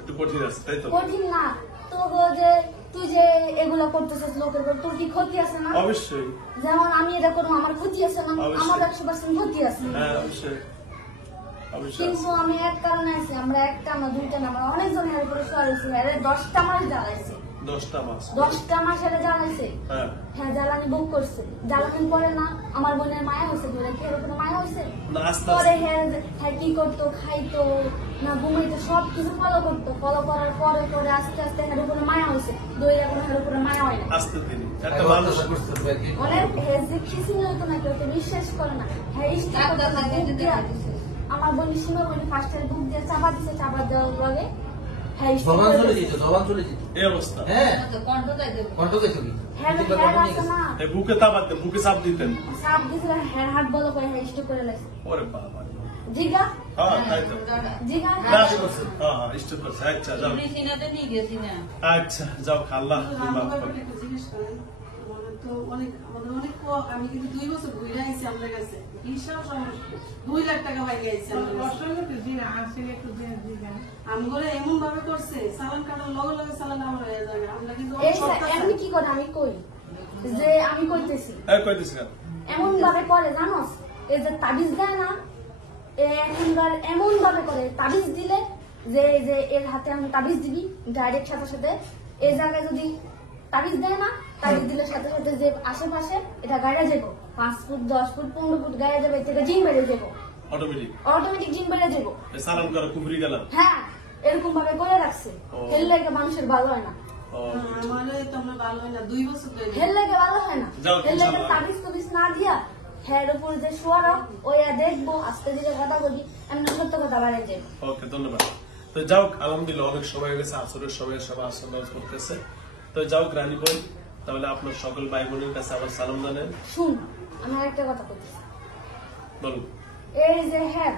একটু কঠিন আছে, তাই তো? কঠিন না তো গো, যে তুই যে এগুলো করতেছিস লোকের উপর, তোর কি ক্ষতি আছে না? অবশ্যই, যেমন আমি এটা করবো আমার ক্ষতি আছে না? অবশ্যই। আমার 100% ক্ষতি আছে। হ্যাঁ অবশ্যই অবশ্যই কিন্তু আছে। আমি এক কারণে আছি, আমরা একটা না দুইটা না আমরা অনেকজনের উপরে সরাইছি, আরে 10টা মাস জ্বালাইছে, 10টা মাস 10টা মাস এটা জ্বালাইছে। হ্যাঁ হ্যাঁ জ্বালানি বুক করছে, জ্বালানি পরে না আমার বোনের মায়া হয়েছে, ধরে কি এরকম মায়া হয়েছে? না, আস্তে পরে আস্তে হ্যাঁ হ্যাঁ কি করতো, খাইতো না ঘুমাইতো, সব কিছু ফলো করতো, ফলো করার পরে পরে আস্তে আস্তে হের উপরে মায়া হয়েছে, দই এখন হের উপরে মায়া হয় না। আস্তে দিন একটা মানুষ অনেক হ্যাঁ যে খিসি হইতো না, কেউ তো বিশ্বাস করে না। হ্যাঁ ইস্টা করতো না, বুক দিয়া আমার বোন সীমা বোন ফার্স্টের বুক দিয়ে চাপা দিছে, চাপা দেওয়ার লগে হ্যাঁ ইস্টা জবান চলে করে যেত, জবান চলে যেত। এই অবস্থা। হ্যাঁ, কণ্ঠ তাই দেবো। কণ্ঠ দেখো কি? হ্যাঁ হ্যাঁ আছে না, এই বুকে তাবাতে বুকে চাপ দিতেন। সাপ দিছিল, হ্যাঁ হাত বলো করে হ্যাঁ ইস্টা করে লাগছে। ওরে বাবা, জিগা হ্যাঁ তাই তো। জিগা না করছে, হ্যাঁ হ্যাঁ স্টপ করছে। আচ্ছা যাও, তুমি সিনাতে নিয়ে গেছি না। আচ্ছা যাও, খাল্লা তুমি মাফ করো। আমাদের অনেক আমি কিন্তু 2 বছর ঘুরে আইছি আপনার কাছে, বিশাল সমস্যা, 2 লাখ টাকা পাই গেছে আমগরে এমন ভাবে করছে, চালান কাটার লগে লগে চালান আমার হয়ে যাবে। আমরা কিন্তু এই এমনি কি করে আমি কই যে আমি কইতেছি এই কইতেছ কেন? এমন ভাবে করে জানোস, এই যে তাবিজ দেয় না, এখনকার এমন ভাবে করে তাবিজ দিলে যে এই যে এর হাতে আমি তাবিজ দিবি ডাইরেক্ট সাথে সাথে এই জায়গায় যদি তাবিজ দেয় না, তাবিজ দিলে সাথে সাথে যে আশেপাশে এটা গাড়ে যাবো 5 ফুট 10 ফুট 15 ফুট গাড়ে যাবে, থেকে জিন বেড়ে যাবো, অটোমেটিক অটোমেটিক জিন বেড়ে যাবো। সালাম করে কুবরি গেলাম। হ্যাঁ এরকম ভাবে করে রাখছে, ও। হেল লাগে মানুষের ভালো হয় না, ও আমার তোমরা ভালো হয় না, 2 বছর ধরে হেল লাগে ভালো হয় না, যাও, হেল লাগে ইনশাআল্লাহ। তাবিজ তুবিজ না দিয়া হ্যাঁ উপর যে শোয়ারা ওই দেখবো আস্তে ধীরে কথা বলি, এমনি সত্য কথা বাড়ে যাবে। ওকে ধন্যবাদ। তো যাও, আলহামদুলিল্লাহ অনেক সময় হয়ে গেছে, আসরের সময় সবাই আসর নামাজ করতেছে। তো যাও রানী বোন, তাহলে আপনার সকল ভাই বোনের কাছে আবার সালাম জানেন। শুন আমি একটা কথা বলছি, বলুন। এই যে হ্যাঁ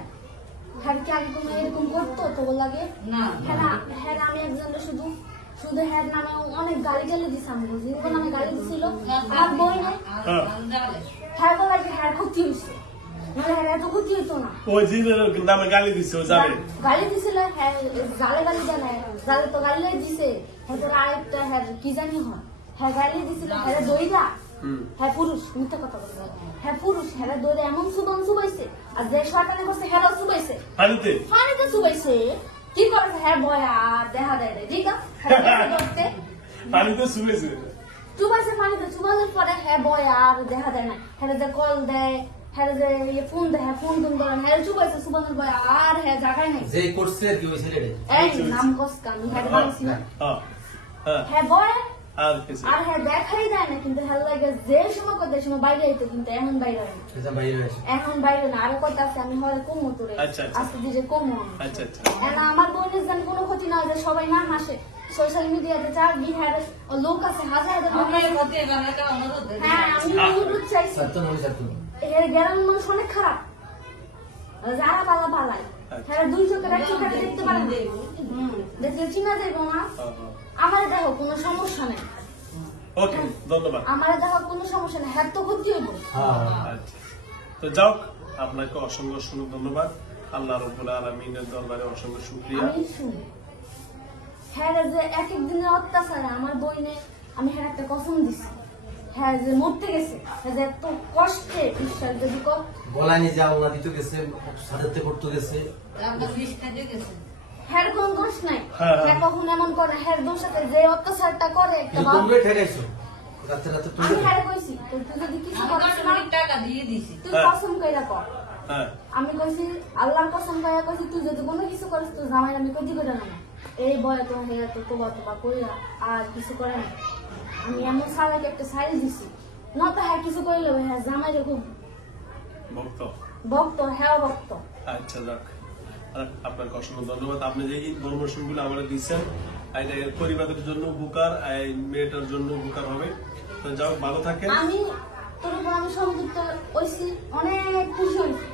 হ্যাঁ কি আগে কোনো এরকম করতো তো লাগে না। হ্যাঁ না, হ্যাঁ আমি একজন শুধু শুধু হ্যাঁ নামে অনেক গালি টালি দিছে, আমি বুঝি নামে গালি দিছিল আমার বই নাই, হ্যাঁ বলা যে হ্যাঁ ক্ষতি হয়েছে, মানে হ্যাঁ এত ক্ষতি হইতো না, ওই জিনের নামে গালি দিচ্ছে, ও যাবে। গালি দিছিল হ্যাঁ গালে গালি জানায়, গালে তো গালি দিছে, হ্যাঁ তোর আরেকটা হ্যাঁ কি জানি হয়, হ্যাঁ গালি দিছিল হ্যাঁ দইরা, হুম। হ্যাঁ পুরুষ মিথ্যা কথা বলছে, হ্যাঁ পুরুষ হ্যাঁ দইরা এমন সুবান সুবাইছে, আর যে শয়তানি করছে হ্যাঁ সুবাইছে, পানিতে পানিতে সুবাইছে, কি করেছে হ্যাঁ বয় আর দেখা দেয় রে, ঠিক আছে করতে পানিতে শুয়েছে। চুবাইছে, পানিতে চুবানোর পরে হ্যাঁ বয় আর দেখা দেয় না, হ্যাঁ যে কল দেয়, হ্যাঁ যে ফোন দেয়, হ্যাঁ ফোন ফোন করে, হ্যাঁ চুবাইছে চুবানোর পরে আর হ্যাঁ জায়গায় নাই, যে করছে আর কি ওই ছেলেটা। এই নাম কসকা আমি হ্যাঁ বলছি না, হ্যাঁ হ্যাঁ হ্যাঁ বয় আর কিছু আর হ্যাঁ দেখাই যায় না, কিন্তু হ্যাঁ লাগে যে সময় কথা সময় বাইরে আইতো, কিন্তু এখন বাইরে হয় না। এটা বাইরে আছে। এখন বাইরে না, আরো কথা আছে, আমি হলে কমো তোরে, আচ্ছা, আচ্ছা। আস্তে ধীরে কমো। আচ্ছা আচ্ছা না আমার বোনের যেন কোনো ক্ষতি না হয়, সবাই না হাসে। সোশ্যাল মিডিয়াতে 4 বিহার লোক আছে, হাজার হাজার লোক আছে। হ্যাঁ আমি অনুরোধ চাইছি, সাতজন হলে সাতজন। এর গ্রামের মানুষ অনেক খারাপ, যারা পালা পালায় হ্যাঁ 2 চোখের 1 চোখে দেখতে পারেন, দেখলে চিনা যাইবো না। আমার দেখো কোনো সমস্যা নেই, ওকে ধন্যবাদ। আমার দেখো কোনো সমস্যা নেই, হ্যাঁ তো ক্ষতি হইব। আচ্ছা তো যাও, আপনাকে অসংখ্য ধন্যবাদ। আল্লাহ রাব্বুল আলামিনের দরবারে অসংখ্য শুকরিয়া। আমি শুনি হ্যাঁ যে এক এক দিনের অত্যাচারে আমার বইনে আমি হ্যাঁ একটা কসম দিছি, হ্যাঁ যে মরতে গেছে, হ্যাঁ যে এত কষ্টে ঈশ্বর যদি গলায় নিয়ে যাওয়া দিতে গেছে, সাজাতে করতে গেছে। হ্যার কোন দোষ নাই, হ্যাঁ, হ্যাঁ। হ্যাঁ কখন এমন করে, হ্যার দোষ আছে যে অত্যাচারটা করে একটা কিন্তু বাপ। তোমরা ঠেকাইছো, রাতে রাতে আমি তোমরা হ্যাঁ কইছি তুই যদি কিছু করিস না টাকা দিয়ে দিছি। তুই হ্যাঁ। কসম কইরা কর। হ্যাঁ আমি কইছি আল্লাহর কসম কইরা কইছি তুই যদি কোনো কিছু করিস তুই জামাই আমি কইছি করে না, এই বয় তো হেরা তো তোবা কইরা আর কিছু করে না। আমি এমন সারাকে একটা সাইজ দিছি, না তো হ্যাঁ কিছু কইলে হ্যাঁ জামাইরে খুব ভক্ত। ভক্ত, হ্যাঁ ভক্ত। আচ্ছা যাক, আর আপনাকে অসংখ্য ধন্যবাদ। আপনি যে ইনফরমেশন গুলো আমাদের দিচ্ছেন, এটা এর পরিবারের জন্য উপকার, এই মেয়েটার জন্য উপকার হবে। তো যাও, ভালো থাকেন। আমি তোর উপর আমি সংযুক্ত হইছি, অনেক খুশি হইছি।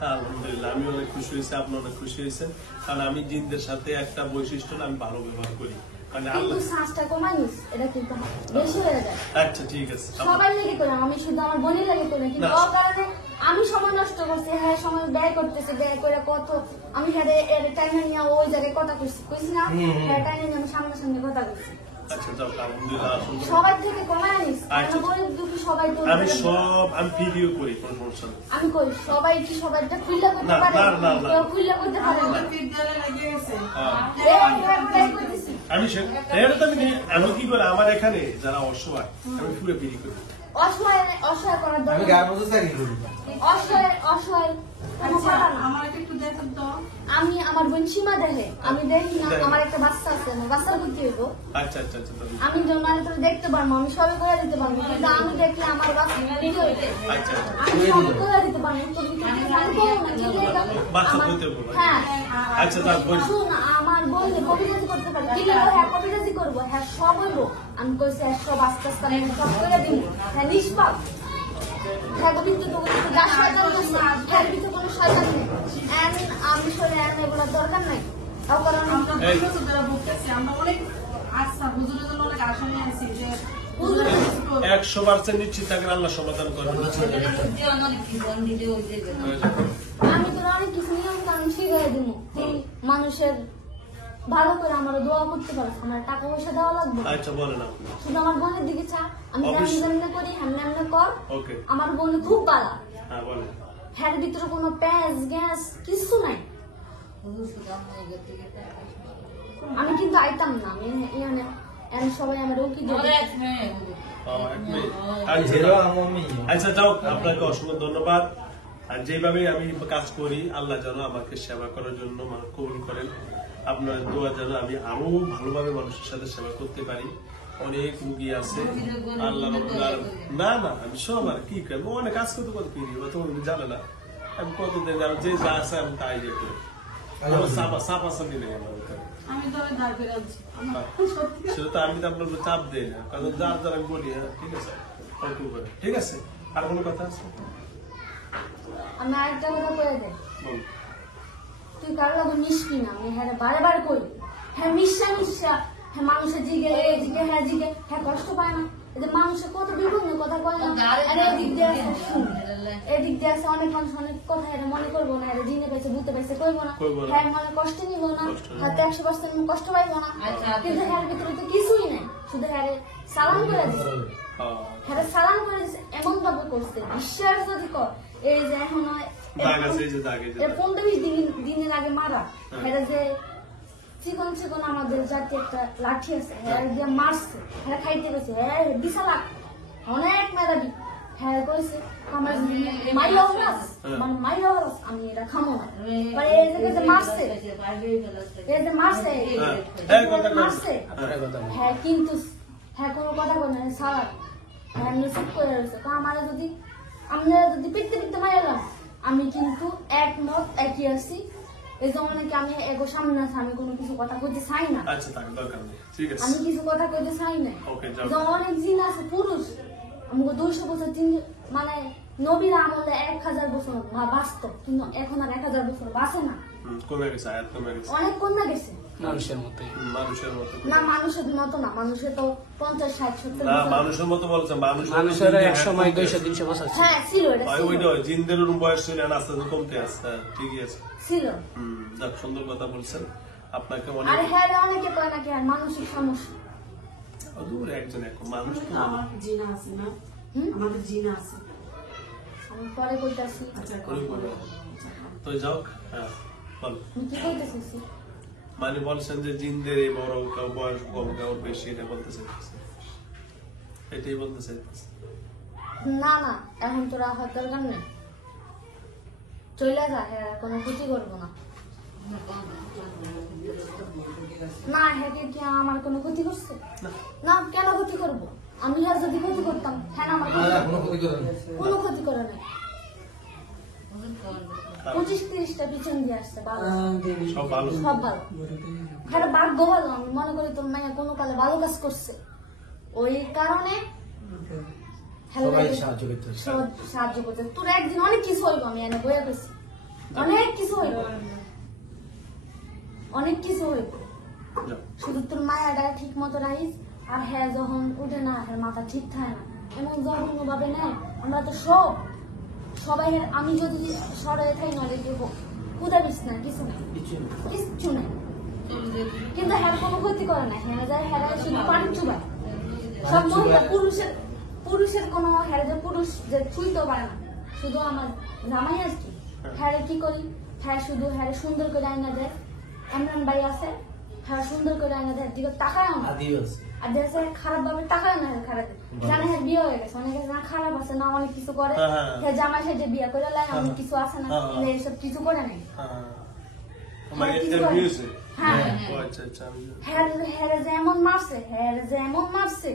হ্যাঁ আলহামদুলিল্লাহ, আমি অনেক খুশি হয়েছি, আপনি অনেক খুশি হয়েছেন। কারণ আমি জিনদের সাথে একটা বৈশিষ্ট্য হলো আমি ভালো ব্যবহার করি, কারণ কিন্তু আল্লাহ। শ্বাসটা কমাই নিস, এটা কিন্তু বেশি হয়ে যায়। আচ্ছা ঠিক আছে। সবাই লেগে করে, আমি শুধু আমার বোনের লেগে করে, কিন্তু না। ওর কারণে আমি সময় নষ্ট করছি, হ্যাঁ সময় ব্যয় করতেছে, ব্যয় করে কত আমি হ্যাঁ এর টাইমে নিয়ে ওই জায়গায় কথা কইছি না, হ্যাঁ টাইমে নিয়ে আমি সামনাসামনি কথা কইছি। আচ্ছা যাও, আলহামদুলিল্লাহ সুন্দর। সবার থেকে কমায় নিস, আচ্ছা। গরিব দুঃখী সবাই তো আমি ভিডিও করি, কোনো সমস্যা নেই। আমি কই সবাই কি সবাইটা খুইলা করতে না, পারে, না, না, না। কেউ খুইলা করতে পারে না। আমাদের ফিট দেওয়ালে লাগিয়ে গেছে। হ্যাঁ। ব্যয় করতেছি। আমি এটা তো আমি কি করে, আমার এখানে যারা অসহায় আমি পুরো বিক্রি করি। অসহায় অসহায় করার আমি দরকার গায়ে মধ্যে চাকরি করি। অসহায় অসহায় কোনো আচ্ছা, কথা না। আমার একটু দেখেন তো। আমি আমার বোন সীমা দেখে, আমি দেখি না, দেখেন। আমার একটা বাচ্চা আছে, আমার বাচ্চার বুদ্ধি হইব, আচ্ছা আচ্ছা আচ্ছা ধন্যবাদ। আমি মানে তোর দেখতে পারবো, আমি সবাই করে দিতে পারবো, কিন্তু আমি দেখলে আমার বাচ্চা ভিডিও হইবে, আচ্ছা আচ্ছা। আমি সবাই করে দিতে পারবো, তোর ভিতরে আমি করবো না, কি লেগা? বাচ্চা আমার- হইতে হবে। হ্যাঁ আচ্ছা তার বই। শুন, আমার বোন কবিরাজি করতে পারে, কি লেগা? হ্যাঁ কবিরাজি করবো, হ্যাঁ সব হইবো। আমি কইছি হ্যাঁ সব আস্তে আস্তে আমি সব করে দিব, হ্যাঁ নিষ্পাপ। হ্যাঁ গোবিন্দ গোবিন্দ যা শয়তান করছে, হ্যাঁ ভিতরে কোনো শয়তান নেই। আমি সরে এগুলোর দরকার নাই। তাও কারণ আমরা 2 বছর ধরে ভুগতেছি, আমরা অনেক আশা, হুজুরের জন্য অনেক আশা নিয়ে আছি যে হুজুর কিছু করবে। 100% নিশ্চিত থাকেন, আল্লাহ সমাধান করবেন। আমার জীবন দিতে হইতে গেল। আমি তোর অনেক কিছু নিয়ম কানুন শিখাই দিব, তুই মানুষের ভালো করে আমার দোয়া করতে পারছ, আমার টাকা পয়সা দেওয়া লাগবে, আচ্ছা বলেন আপনি। শুধু আমার বোনের দিকে চা, আমি অবশ্যই। যেমন করি হেমনে কর। ওকে আমার বোন খুব বালা, হ্যাঁ বলেন। হ্যার ভিতরে কোনো প্যাঁচ গ্যাস কিছু নাই। আমি কিন্তু আইতাম না, আমি এখানে সবাই আমার উকি দিয়ে এক মিনিট। আচ্ছা, হিরো আমি আচ্ছা যাও, আপনাকে অসংখ্য ধন্যবাদ। আর যেভাবে আমি কাজ করি, আল্লাহ যেন আমাকে সেবা করার জন্য কবুল করেন। আপনার দোয়া যেন আমি আরো ভালোভাবে মানুষের সাথে সেবা করতে পারি। অনেক রুগী আছে, আল্লাহ রাব্বুল আলামিন। না না আমি সব আর কি করবো, অনেক কাজ করতে করতে ফিরি, তুমি জানে না আমি কতদিন যে যা আছে আমি তাই ইয়ে করি। চাপা চাপি নেই আমার ভিতরে। আমি তো অনেক ধার করে আছি, আমার সত্যি সেটা তো আমি তো আপনার উপর চাপ দিই না, কারণ যার যার আমি বলি, হ্যাঁ ঠিক আছে অল্প করে। ঠিক আছে, আর কোনো কথা আছে? আমি আরেকটা কথা কয়ে দেয়, বলুন। তুই কারো লাগে মিশবি না, আমি হ্যাঁ বারে বারে কই, হ্যাঁ মিশা হ্যাঁ মানুষের জিগে জিগে হ্যাঁ কষ্ট পায় না। এই যে মানুষের কত বিভিন্ন কথা কয় না, আরে এদিক দিয়ে আছে শুন, এদিক দিয়ে আছে অনেক মানুষ অনেক কথা এটা মনে করবো না, এটা জিনে পাইছে ভূতে পাইছে কইবো না, কইবো না। হ্যাঁ মনে কষ্ট নিব না, কষ্ট নিবো না। হাতে 100% কষ্ট পাইবো না, আচ্ছা, কিন্তু হ্যাঁ ভিতরে তো কিছুই নাই, শুধু হ্যাঁ সালাম করে দিছে, হ্যাঁ সালাম করে দিছে, এমন ভাবে করছে বিশ্বাস যদি কর। এই যে এখন দাগ আছে, এই যে দাগ, এই যে দাগ। 15-20 দিনের আগে মারা, হ্যাঁ যে চিকন চিকন আমাদের জাতি একটা লাঠি আছে, হ্যাঁ দিয়ে মারছে, হ্যাঁ খাইতে গেছে, হ্যাঁ বিশাল অনেক মেরাবি, হ্যাঁ কইছে আমার মাইলা হরাস, মানে মাইলা হরাস আমি এটা খামো না, পরে এই যে মারছে, এই যে মারছে, হ্যাঁ, কথা কই। মারছে, হ্যাঁ। হ্যাঁ কিন্তু হ্যাঁ কোনো কথা বলে না সারা হ্যাঁ চুপ করে রয়েছে তো আমরা যদি পিটতে মারলাম আমি কিন্তু একমত একই আছি এই জন্য নাকি আমি এগো সামনে আছে আমি কোনো কিছু কথা কইতে চাই না আচ্ছা তাকে দরকার নেই ঠিক আছে আমি কিছু কথা কইতে চাই না ওকে যাও যে অনেক জিন আছে পুরুষ আমাকে 200 বছর মানে নবীর আমলে 1000 বছর বাঁচত কিন্তু এখন আর 1000 বছর বাঁচে না কমে গেছে আয়াত কমে গেছে অনেক কমে গেছে মানুষের মতোই মানুষের মতো না মানুষের মতো না মানুষের তো 50 60 70 না বছর মানুষের মতো বলছে মানুষের এক সময় 200-300 বছর ছিল। হ্যাঁ ছিল এটা ছিল। ওইটা জিনদের বয়স ছিল না আস্তে আস্তে কমতে আসছে হ্যাঁ, ঠিকই আছে ছিল যাক সুন্দর কথা বলছেন আপনাকে আর অনেক হ্যাঁ অনেকে কয় নাকি আর মানসিক সমস্যা দূর একজন এক মানুষ তো আমার জিনা আছে না আমাদের জিনা আছে আমি পরে কইতাছি আচ্ছা ওই বলো। তো যাও হ্যাঁ বল আমি কি কইতেছি মানে বলছেন যে জিনদের এই বড় কেউ বয়স কম কেউ বেশি এটা বলতে চাইতেছে এটাই বলতে চাইতেছে না না এখন তোরা হওয়ার দরকার নেই চলে যা হ্যাঁ কোনো ক্ষতি করবো না না হ্যাঁ কি আমার কোনো ক্ষতি করছে না কেন ক্ষতি করবো আমি আর যদি ক্ষতি করতাম হ্যাঁ আমার কোনো ক্ষতি করে না। কোনো ক্ষতি করে নাই 25-30টা পিছন দিয়ে আসছে ভালো সব ভালো সব ভালো হ্যাঁ ভাগ্য ভালো আমি মনে করি তোর মাইয়া কোনো কালে ভালো কাজ করছে ওই কারণে সবাই সাহায্য করতে হচ্ছে। সাহায্য করতে তোর একদিন অনেক কিছু হইব আমি এনে বইয়া পেছি অনেক কিছু হইব অনেক কিছু হইব যাও শুধু তোর মায়াটা ঠিক মতো রাখিস আর হ্যাঁ যখন উঠে না হ্যাঁ মাথা ঠিক থাকে না এমন যখন ভাবে নেয় আমরা তো সবাই আমি যদি সরাই থাই নলে দেবো কুদা দিস না কিছু না কিচ্ছু নেই কিন্তু হ্যাঁ কোনো ক্ষতি করে না হ্যাঁ যায় হ্যাঁ শুধু পানি চুবায় সব মহিলা পুরুষের কোনো হ্যাঁ যে পুরুষ যে ছুঁইতেও পারে না শুধু আমার জামাই আর কি হ্যাঁ কি করি হ্যাঁ শুধু হ্যাঁ সুন্দর করে আয়না দেয় এমরান বাড়ি আছে হ্যাঁ সুন্দর করে আয়না দেয় দিকে তাকায় আমার আদিবাস আর দেখছে খারাপ ভাবে টাকায় না খারাপ জানে হ্যাঁ বিয়ে হয়ে গেছে অনেকে না খারাপ আছে না অনেক কিছু করে হ্যাঁ জামাই সাথে বিয়ে করে লাগে অনেক কিছু আছে না এইসব কিছু করে নাই হ্যাঁ তোমার এর ভিউছে হ্যাঁ ও আচ্ছা আচ্ছা আমি হ্যাঁ যেমন মারছে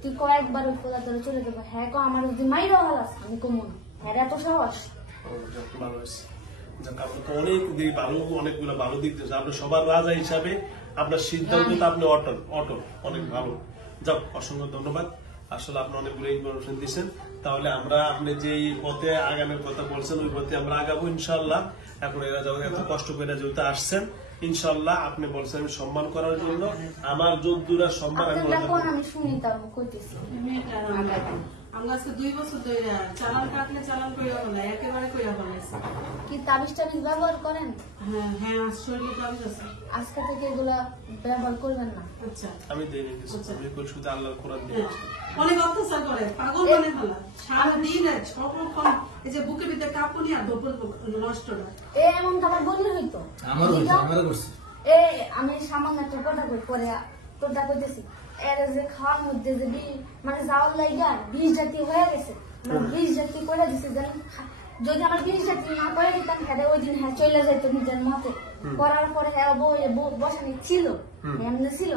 তুই কয়েকবার ওই খোলা ধরে চলে যাবো হ্যাঁ কো আমার যদি মাইরও হালাস আমি কমন হ্যাঁ এত সাহস ও যাক ভালো হয়েছে যাক আপনার তো অনেক দিক ভালো অনেকগুলো ভালো দিক দিয়েছে আপনি সবার রাজা হিসাবে আপনার সিদ্ধান্তটা আপনি অটল অনেক ভালো যাক অসংখ্য ধন্যবাদ আসলে আপনি অনেকগুলো ইনফরমেশন দিয়েছেন তাহলে আমরা আপনি যে পথে আগানোর কথা বলছেন ওই পথে আমরা আগাবো ইনশাল্লাহ এখন এরা যখন এত কষ্ট করে যেহেতু আসছেন ইনশাল্লাহ আপনি বলছেন আমি সম্মান করার জন্য আমার যদ্দুরা সম্মান আমি আপনার কোন আমি শুনি তার মুখ করতেছি আমরা আজকে 2 বছর ধরে চালান কাটলে চালান কইরা হলো একেবারে কইরা ফেলেছে কি তাবিজ ব্যবহার করেন হ্যাঁ হ্যাঁ শরীরে কাজ আছে আজকে থেকে এগুলা ব্যবহার করবেন না আচ্ছা আমি দেই না কিছু আমি কই শুধু আল্লাহর কোরআন দিয়েছি অনেক অত্যাচার করে পাগল মনে ফেলা সারাদিন সর্বক্ষণ এই যে বুকের ভিতরে কাঁপুনি আর ডবল নষ্ট না এমন তো আমার বললে হইতো আমারও করছে আমি সামান্য একটা কথা কই পরে তোরটা কইতেছি এর যে খাওয়ার মধ্যে যে মানে যাওয়ার লাইগা 20 জাতীয় হয়ে গেছে মানে 20 জাতীয় করে দিছে যেন যদি আমার 20 জাতীয় না করে দিতাম হ্যাঁ ওই দিন হ্যাঁ চলে যাইতো নিজের মতে করার পরে হ্যাঁ বসানি ছিল এমনি ছিল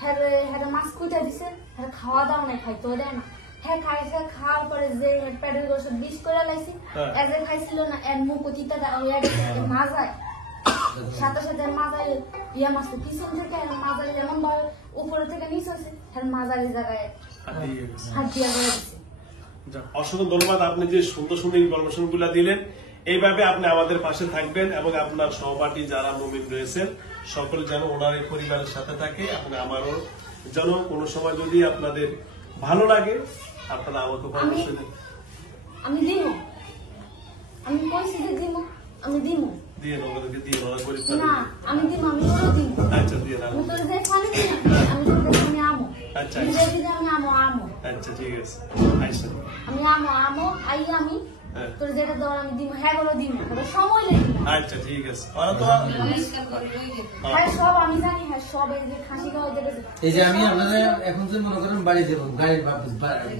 হ্যাঁ হ্যাঁ মাছ কুইটা দিছে হ্যাঁ খাওয়া দাওয়া নাই খাইতেও দেয় না হ্যাঁ খাইছে খাওয়ার পরে যে প্যাডেল গোসব বিষ করে লাইছি এজ খাইছিল না এর মুখ অতীতা হয়ে গেছে মাজায় সাথে সাথে মাজায় ইয়া মাছটা পিছন থেকে মাজারে যেমন ভাবে উপরে থেকে নিচে আছে হ্যাঁ মাজারের জায়গায় হাত দিয়া করে দিচ্ছে যাক, অসংখ্য ধন্যবাদ আপনি যে সুন্দর সুন্দর ইনফরমেশন গুলা দিলেন এইভাবে আপনি আমাদের পাশে থাকবেন এবং আপনার সহপাঠী যারা মুমিন রয়েছেন সকলে যেন ওনার এই পরিবারের সাথে থাকে আপনি আমারও যেন কোনো সময় যদি আপনাদের ভালো লাগে আপনারা আমাকে পরামর্শ দেন আমি দিব আমি কইছি যে দিব আমি দিব দিয়ে ওদেরকে দিয়ে ওরা গরিব না আমি দিব আমি ওরও দিব আচ্ছা দিয়ে আমি তোর যে খালি আমি তোর আমি আমো আচ্ছা আমি যে দিদি আমি আমো আচ্ছা ঠিক আছে আচ্ছা আমি আমো আই আমি হ্যাঁ। তোর যেটা দর আমি দিব হ্যাঁ বলো দিব সময় লেগে আচ্ছা ঠিক আছে ওরা তো পরিষ্কার করে ওই গেছে হ্যাঁ সব আমি জানি হ্যাঁ সব এই যে খাসি খাওয়া দেবে এই যে আমি আপনাদের এখন যে মনে করেন বাড়ি দেবো গাড়ির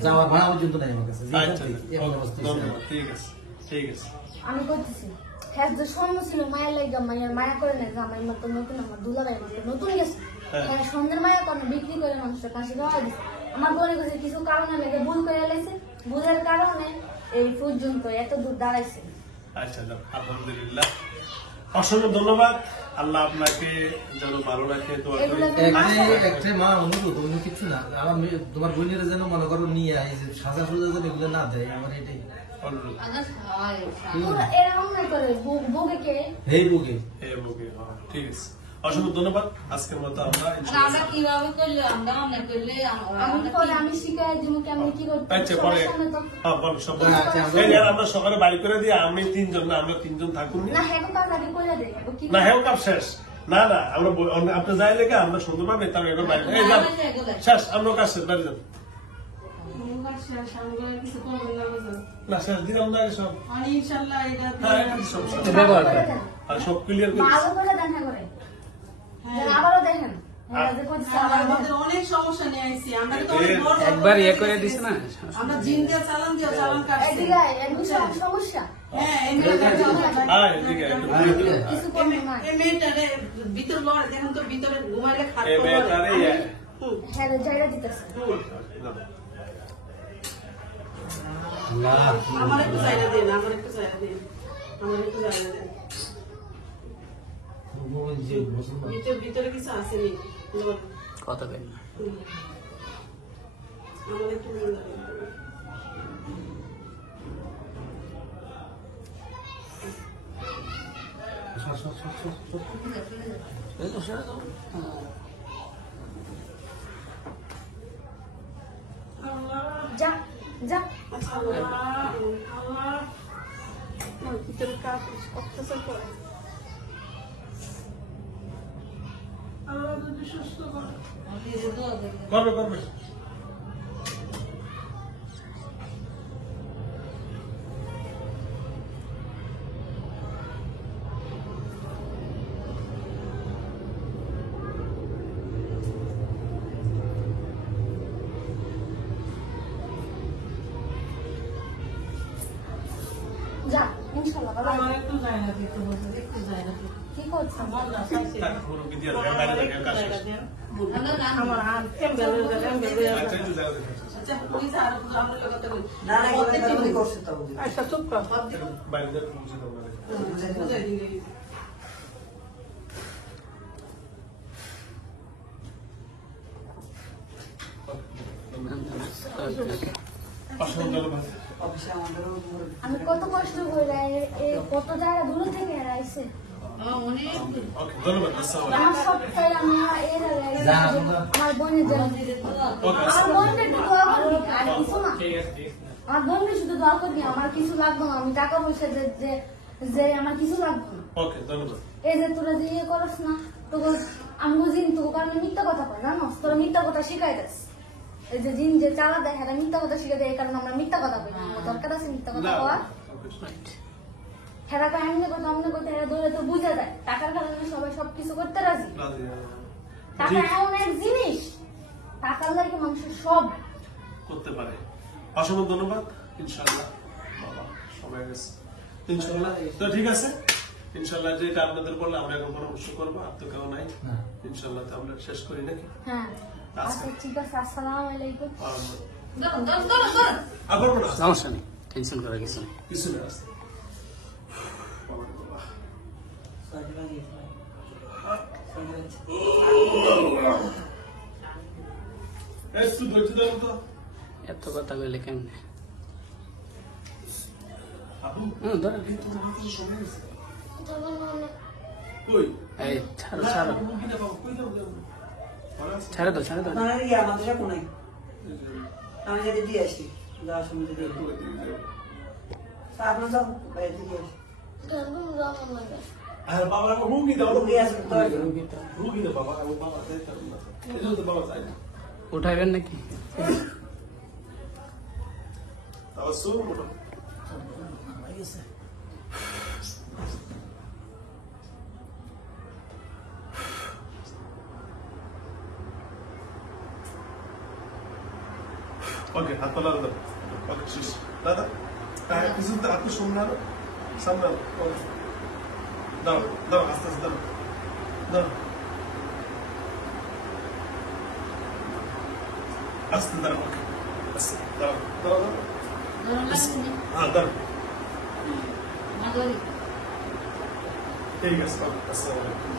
যাওয়ার ভাড়া পর্যন্ত নাই আমার কাছে আচ্ছা এমন অবস্থা হয়েছে। ধন্যবাদ ঠিক আছে ঠিক আছে আমি করতেছি হ্যাঁ যে স্বর্ণ ছিল মায়া লাগা মায়া করে না জামাই মতো নতুন আমার দুলাভাই মতো নতুন গেছে হ্যাঁ। হ্যাঁ স্বর্ণের মায়া করে বিক্রি করে মানুষটা কাশি খাওয়া দিচ্ছে আমার বোনের কাছে কিছু কারণে লেগে ভুল করে এলাইছে, ভুলের কারণে এই পর্যন্ত এত দূর দাঁড়াইছে। আচ্ছা যাক, আলহামদুলিল্লাহ, অসংখ্য ধন্যবাদ। আল্লাহ আপনাকে যেন ভালো রাখে। একটা মা অনুরোধ, অন্য কিছু না, আমার তোমার বোনের যেন মনে করো নিয়ে এই যে সাজা সুজা যেন এগুলো না দেয়, আমার এটাই অনুরোধ। এরকম না করে বুকে কে হেই বুকে ঠিক আছে, অসংখ্য ধন্যবাদ। আজকের মতো আমরা আমরা ইনশাআল্লাহ কিভাবে করলে আমরা অনেক করলে আমি শিখাই দিব কেমন কি করতে আচ্ছা পরে সব আমরা সকালে বাড়ি করে দিয়ে আমি তিনজন না, আমরা তিনজন থাকুন না হ্যাঁ কাজ আগে কইরা দেই কি না, হ্যাঁ কাপ শেষ না না, আমরা আপনি যাই লেগে আমরা সুন্দরভাবে তার এখন বাড়ি এই যান শেষ, আমরা কাজ শেষ, বাড়ি যান কিছু করবেন না বুঝলেন? না শেষ দিন আমরা সব আর ইনশাল্লাহ এটা হ্যাঁ সব আর সব ক্লিয়ার করে ভালো করে দেখা করে আবারও দেখেন আমাদের অনেক সমস্যা নিয়ে আইছি, আমরা তো অনেক বড় একবার ইয়ে করে দিস না, আমরা জিন দিয়ে চালান কাটছি। এদিকে এমন সমস্যা হ্যাঁ এই এদিকে একটু ঘুরে দিন। কিছু করবে না মেয়েটারে ভিতর লড়ে দেখেন তো, ভিতরে ঘুমাইলে খাট এই মেয়েটারে হ্যাঁ জায়গা দিতেছে আমার একটু জায়গা দিন, আমার একটু জায়গা দিন, আমার একটু জায়গা দিন। ভিতরে কিছু আসেনি, কথা কেন আমার একটু জায়গা দিন। যা যা আল্লাহ ভিতরে কাজ অত্যাচার করে। আল্লাহ যদি সুস্থ করে। করবে করবে যা ইনশাআল্লাহ ভালো আমার একটু জায়গা দিতে বলছে, একটু জায়গা দিতে। কি করছ মনটা চাইছে। তার পুরো বিদিয়া বাইরে থেকে কাজ জায়গা শেষ। দেন। আমার হাত এমবেল হয়ে গেল। আচ্ছা একটু যাও দেখো আচ্ছা পুলিশ আর আমরা কথা বলি। না না এগুলো করছে তো আচ্ছা চুপ কর। বাইরে থেকে বুঝে দাও না বুঝাই দিলে। অসংখ্য ধন্যবাদ। অফিসে আমাদেরও আমি কত কষ্ট করে কত জায়গা দূর থেকে আইছে অনেক ওকে ধন্যবাদ। আসসালামু আলাইকুম। আমার সবটাই আমি এর আমার বোনের জন্য ওকে আমার বোনকে একটু দোয়া করবি আর কিছু না ঠিক আছে ঠিক আছে। আমার বোনকে শুধু দোয়া করবি, আমার কিছু লাগবে না, আমি টাকা পয়সা যে যে আমার কিছু লাগবে না। ওকে ধন্যবাদ। এই যে তোরা যে ইয়ে করস না তোকে আমি জিন তোকে কারণে মিথ্যা কথা কয় জানোস, তোরা মিথ্যা কথা শিখাই দিস। এই যে জিন যে চালা দেয় হ্যাঁ মিথ্যা কথা শিখে দেয়, এই কারণে আমরা মিথ্যা কথা কই না। আমার দরকার আছে মিথ্যা কথা না কওয়া? হেরা কয় এমনি কথা অমনি কথা, হেরা ধরে তো বুঝা যায় টাকার কারণে সবাই সবকিছু করতে রাজি। টাকা এমন এক জিনিস, টাকার লাগে মানুষের সব করতে পারে। অসংখ্য ধন্যবাদ। ইনশাআল্লাহ বাবা সবাই গেছে ইনশাআল্লাহ। তো ঠিক আছে, ইনশাআল্লাহ যেটা আপনাদের বললে আমরা এখন পরামর্শ করবো। আর তো কেউ নাই ইনশাআল্লাহ, তো আমরা শেষ করি নাকি? হ্যাঁ আচ্ছা ঠিক আছে, আসসালামু আলাইকুম। আবার বলো সমস্যা নেই, টেনশন করার কিছু নেই। কিছু না আছে। বাবারে বাবা। এই তুই ধৈর্য ধরো তো। এত কথা বললে কেমনে? আপু ধরো, কই এই ছাড়ো ছাড়ো, মুরগিটা বাবা কই যাও যাও। ছাড়ে দাও ছাড়ে দাও। না ইয়া আমাদের সাথে নাই আমি যদি দিয়ে আসি যাওয়ার সময় যদি আপনার যাও বাইরে দিয়ে আসি আর বাবা মুরগি দাও রুগী আছে তো রুগী দাও বাবা, আমি বাবা দেখতে পারবো না। এই তো বাবা চাই না। উঠাইবেন নাকি? তাও শুন মোটা। ওকে হাত তোলা দাদা। ওকে শেষ দাদা। হ্যাঁ কিছু তো আপনি শুনলেন সামনে ওকে দাও দাও আস্তে আস্তে দাও দাও আস্তে দাঁড়াও আস্তে দাঁড়াও দাঁড়াও দাঁড়াও ধরুন লাগবে হ্যাঁ দাঁড়াও মা ধরি ঠিক আছে আসসালামু আলাইকুম